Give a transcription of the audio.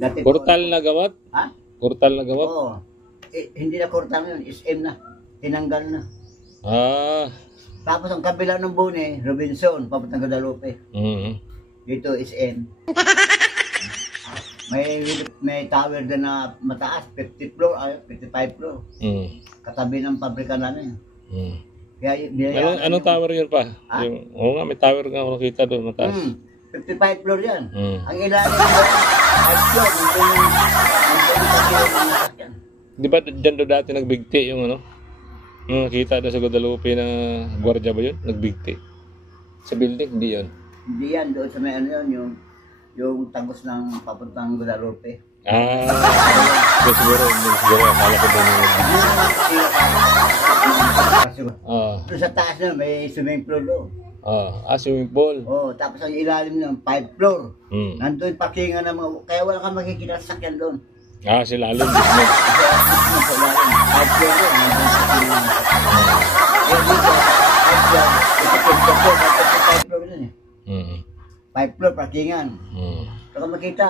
Dati Portal na gawat? Ha? Portal na gawat? Oo. Hindi na kurta ngayon, SM na. Tinanggal na. Ah. Tapos ang kabila ng Bune, Robinson, papuntang Guadalupe. Dito SM. May tower din na mataas, 50 floor, 55 floor. Katabi ng pabrika namin. Kaya Anong tower yun pa? Oo nga, may tower nga ako nakita doon, mataas. 55 floor yan. Ang ilalim doon, 5 floor. Di ba dyan doon dati nagbigti yung ano? Nakita doon sa Guadalupe na gwardiya ba yun? Nagbigti. Sa building, hindi yun. Hindi yan, doon sa may ano yun, yung tagos ng papuntang Guadalupe. Siguro, akala ko doon yung doon sa taas na, may swimming pool doon. Swimming pool. Tapos ang ilalim ng 5 floor. Nandun parkingan ng mga, kaya wala kang makikita sa sakyan doon. Si lalim. 5 floor doon, nandun parkingan ng sakyan. 5 floor parkingan. Wala kang makita.